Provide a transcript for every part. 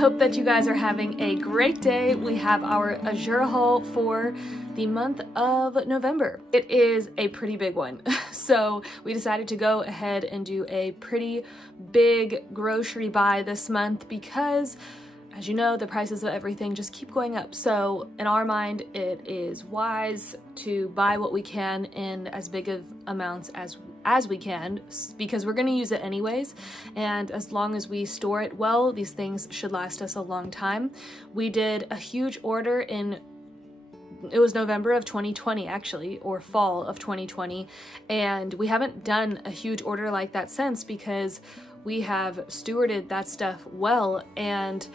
hope that you guys are having a great day. We have our Azure haul for the month of November. It is a pretty big one. So we decided to go ahead and do a pretty big grocery buy this month because, as you know, the prices of everything just keep going up. So in our mind, it is wise to buy what we can in as big of amounts as we can, because we're going to use it anyways, and as long as we store it well, these things should last us a long time. We did a huge order it was November of 2020 actually, or fall of 2020, and we haven't done a huge order like that since because we have stewarded that stuff well. And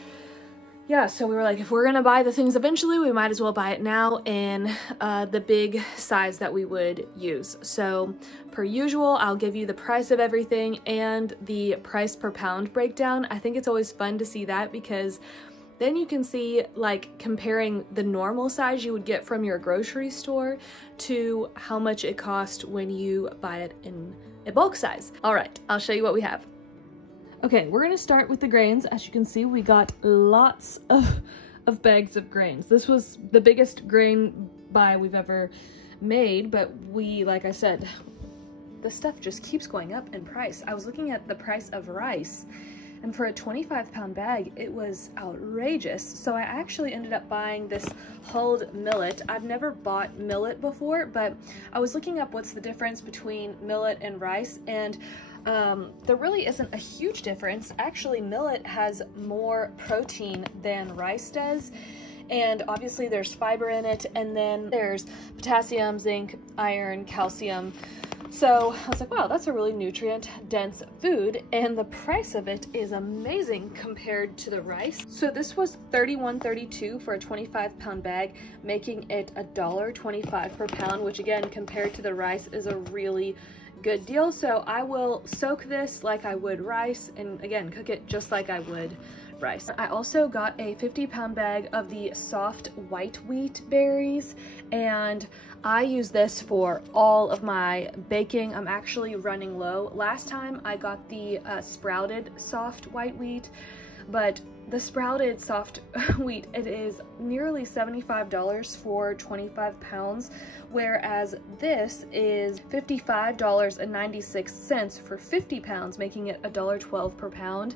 yeah, so we were like, if we're gonna buy the things eventually, we might as well buy it now in the big size that we would use. So per usual, I'll give you the price of everything and the price per pound breakdown. I think it's always fun to see that because then you can see, like, comparing the normal size you would get from your grocery store to how much it costs when you buy it in a bulk size. All right, I'll show you what we have. Okay, we're gonna start with the grains. As you can see, we got lots of bags of grains. This was the biggest grain buy we've ever made, but like I said, the stuff just keeps going up in price. I was looking at the price of rice, and for a 25-pound bag, it was outrageous. So I actually ended up buying this hulled millet. I've never bought millet before, but I was looking up what's the difference between millet and rice, and there really isn't a huge difference. Actually, millet has more protein than rice does, and obviously there's fiber in it, and then there's potassium, zinc, iron, calcium. So I was like, wow, that's a really nutrient-dense food, and the price of it is amazing compared to the rice. So this was $31.32 for a 25-pound bag, making it $1.25 per pound, which again, compared to the rice, is a really good deal. So I will soak this like I would rice, and again, cook it just like I would rice. I also got a 50-pound bag of the soft white wheat berries, and I use this for all of my baking. I'm actually running low. Last time I got the sprouted soft white wheat, but the sprouted soft wheat, it is nearly $75 for 25 pounds, whereas this is $55.96 for 50 pounds, making it $1.12 per pound.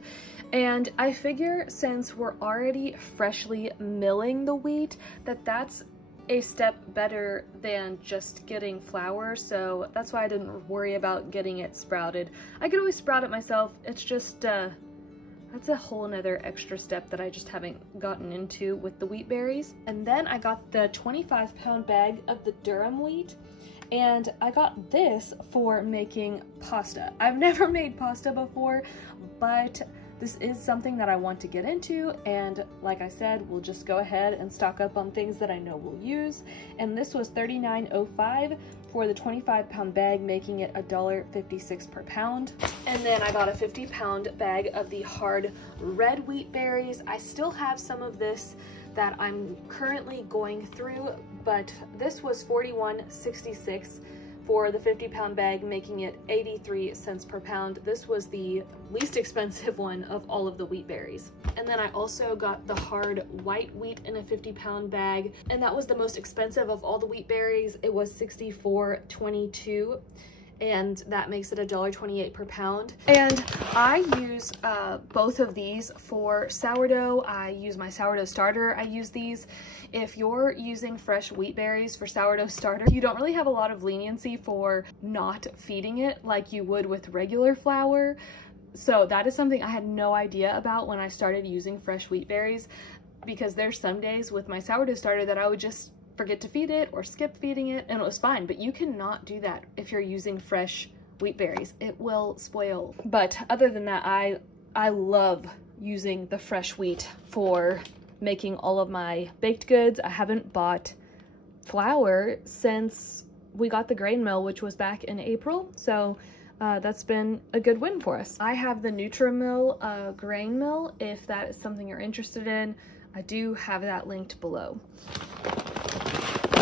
And I figure since we're already freshly milling the wheat, that's a step better than just getting flour, so that's why I didn't worry about getting it sprouted. I could always sprout it myself. It's just that's a whole nother extra step that I just haven't gotten into with the wheat berries. And then I got the 25-pound bag of the durum wheat, and I got this for making pasta. I've never made pasta before, but this is something that I want to get into, and like I said, we'll just go ahead and stock up on things that I know we'll use. And this was $39.05 for the 25-pound bag, making it $1.56 per pound. And then I got a 50-pound bag of the hard red wheat berries. I still have some of this that I'm currently going through, but this was $41.66 for the 50-pound bag, making it 83 cents per pound. This was the least expensive one of all of the wheat berries. And then I also got the hard white wheat in a 50-pound bag, and that was the most expensive of all the wheat berries. It was $64.22, and that makes it $1.28 per pound. And I use both of these for sourdough. I use my sourdough starter. I use these. If you're using fresh wheat berries for sourdough starter, you don't really have a lot of leniency for not feeding it like you would with regular flour. So that is something I had no idea about when I started using fresh wheat berries, because there's some days with my sourdough starter that I would just forget to feed it or skip feeding it, and it was fine. But you cannot do that if you're using fresh wheat berries. It will spoil. But other than that, I love using the fresh wheat for making all of my baked goods. I haven't bought flour since we got the grain mill, which was back in April. So that's been a good win for us. I have the Nutrimill Grain Mill. If that is something you're interested in, I do have that linked below.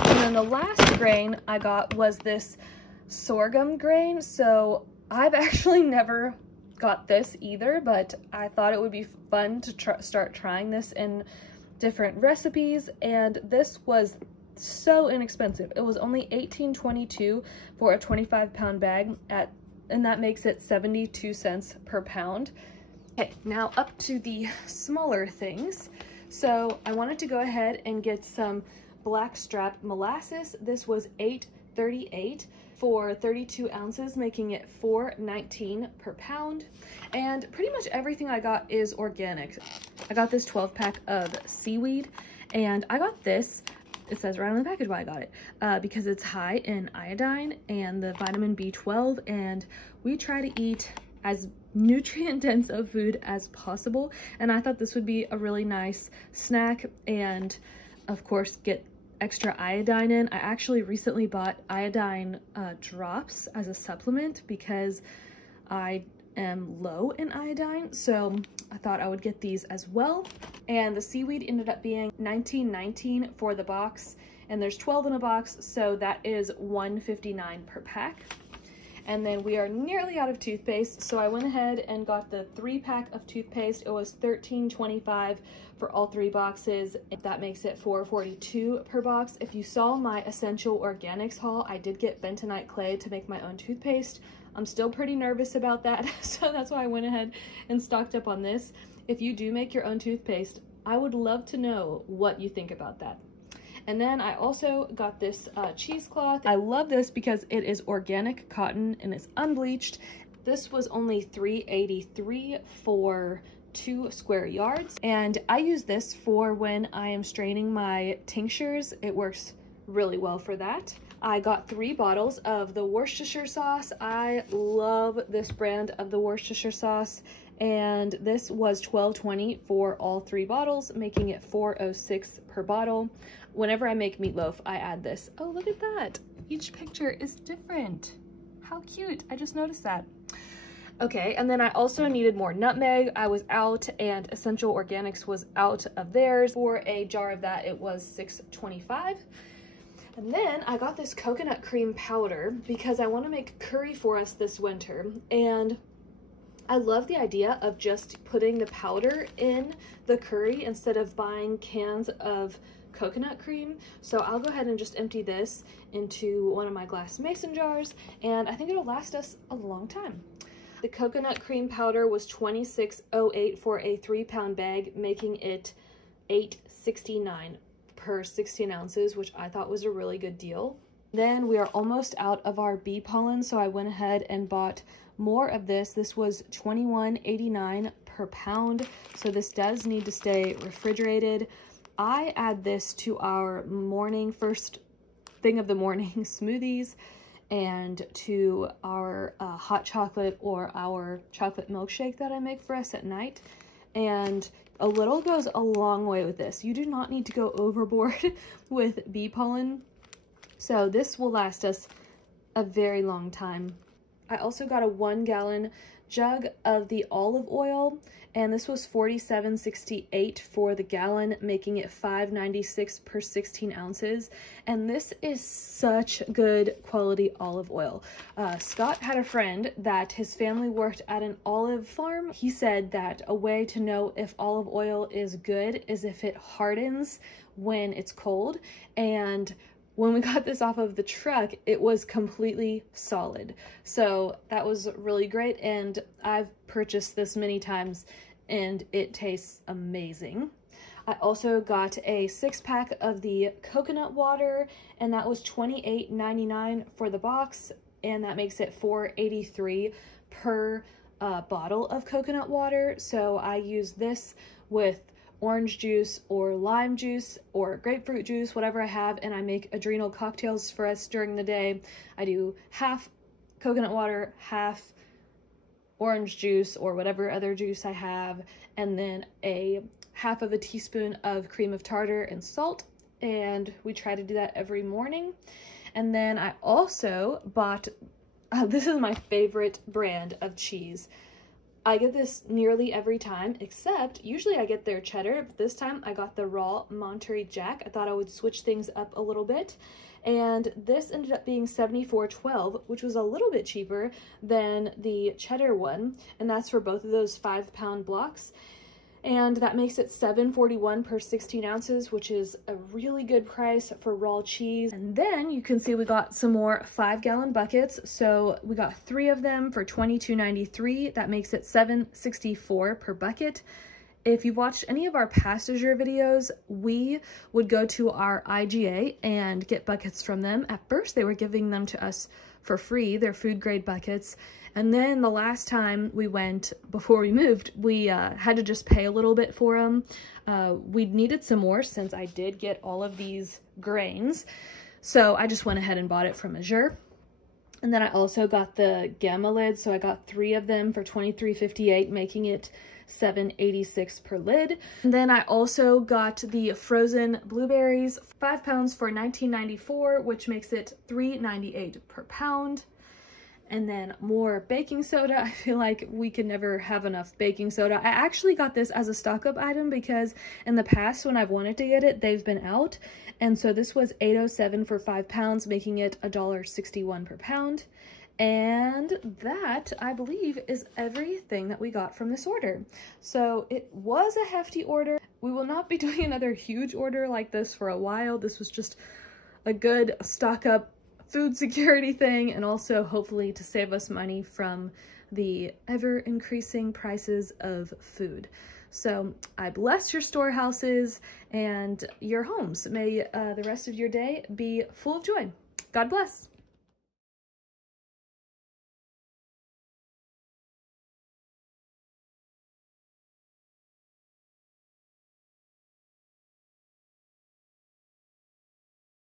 And then the last grain I got was this sorghum grain. So I've actually never got this either, but I thought it would be fun to start trying this in different recipes, and this was so inexpensive. It was only $18.22 for a 25-pound bag, and that makes it 72 cents per pound. Okay, now up to the smaller things. So I wanted to go ahead and get some blackstrap molasses. This was $8.38 for 32 ounces, making it $4.19 per pound. And pretty much everything I got is organic. I got this 12-pack of seaweed, and I got this, it says right on the package why I got it, because it's high in iodine and the vitamin B12, and we try to eat as nutrient dense of food as possible, and I thought this would be a really nice snack and of course get extra iodine in. I actually recently bought iodine drops as a supplement because I am low in iodine, so I thought I would get these as well. And the seaweed ended up being $19.19 for the box, and there's 12 in a box, so that is $1.59 per pack. And then we are nearly out of toothpaste, so I went ahead and got the 3-pack of toothpaste. It was $13.25 for all 3 boxes. That makes it $4.42 per box. If you saw my Essential Organics haul, I did get bentonite clay to make my own toothpaste. I'm still pretty nervous about that, so that's why I went ahead and stocked up on this. If you do make your own toothpaste, I would love to know what you think about that. And then I also got this cheesecloth. I love this because it is organic cotton and it's unbleached. This was only $3.83 for 2 square yards. And I use this for when I am straining my tinctures. It works really well for that. I got 3 bottles of the Worcestershire sauce. I love this brand of the Worcestershire sauce, and this was $12.20 for all 3 bottles, making it $4.06 per bottle. Whenever I make meatloaf, I add this. Oh, look at that. Each picture is different. How cute. I just noticed that. Okay, and then I also needed more nutmeg. I was out, and Essential Organics was out of theirs. For a jar of that, it was $6.25. And then I got this coconut cream powder because I want to make curry for us this winter. And I love the idea of just putting the powder in the curry instead of buying cans of coconut cream. So I'll go ahead and just empty this into one of my glass mason jars, and I think it'll last us a long time. The coconut cream powder was $26.08 for a 3-pound bag, making it $8.69 per 16 ounces, which I thought was a really good deal. Then we are almost out of our bee pollen, so I went ahead and bought more of this. This was $21.89 per pound, so this does need to stay refrigerated. I add this to our first thing of the morning smoothies, and to our hot chocolate or our chocolate milkshake that I make for us at night. And a little goes a long way with this. You do not need to go overboard with bee pollen. So this will last us a very long time. I also got a 1-gallon jug of the olive oil, and this was $47.68 for the gallon, making it $5.96 per 16 ounces. And this is such good quality olive oil. Scott had a friend that his family worked at an olive farm. He said that a way to know if olive oil is good is if it hardens when it's cold, and when we got this off of the truck, it was completely solid. So that was really great, and I've purchased this many times and it tastes amazing. I also got a 6-pack of the coconut water, and that was $28.99 for the box, and that makes it $4.83 per bottle of coconut water. So I use this with orange juice or lime juice or grapefruit juice, whatever I have, and I make adrenal cocktails for us during the day. I do half coconut water, half orange juice or whatever other juice I have, and then a half of a teaspoon of cream of tartar and salt, and we try to do that every morning. And then I also bought, this is my favorite brand of cheese. I get this nearly every time, except usually I get their cheddar, but this time I got the raw Monterey Jack. I thought I would switch things up a little bit. and this ended up being $74.12, which was a little bit cheaper than the cheddar one, and that's for both of those 5-pound blocks. And that makes it $7.41 per 16 ounces, which is a really good price for raw cheese. And then you can see we got some more 5-gallon buckets. So we got 3 of them for $22.93. That makes it $7.64 per bucket. If you've watched any of our past Azure videos, we would go to our IGA and get buckets from them. At first, they were giving them to us for free. They're food grade buckets. And then the last time we went, before we moved, we had to just pay a little bit for them. We needed some more since I did get all of these grains. So I just went ahead and bought it from Azure. And then I also got the gamma lid. So I got 3 of them for $23.58, making it $7.86 per lid. And then I also got the frozen blueberries, 5 pounds for $19.94, which makes it $3.98 per pound. And then more baking soda. I feel like we could never have enough baking soda. I actually got this as a stock up item because in the past when I've wanted to get it, they've been out. And so this was $8.07 for 5 pounds, making it $1.61 per pound. And that, I believe, is everything that we got from this order. So it was a hefty order. We will not be doing another huge order like this for a while. This was just a good stock up food security thing, and also hopefully to save us money from the ever increasing prices of food. So I bless your storehouses and your homes. May the rest of your day be full of joy. God bless.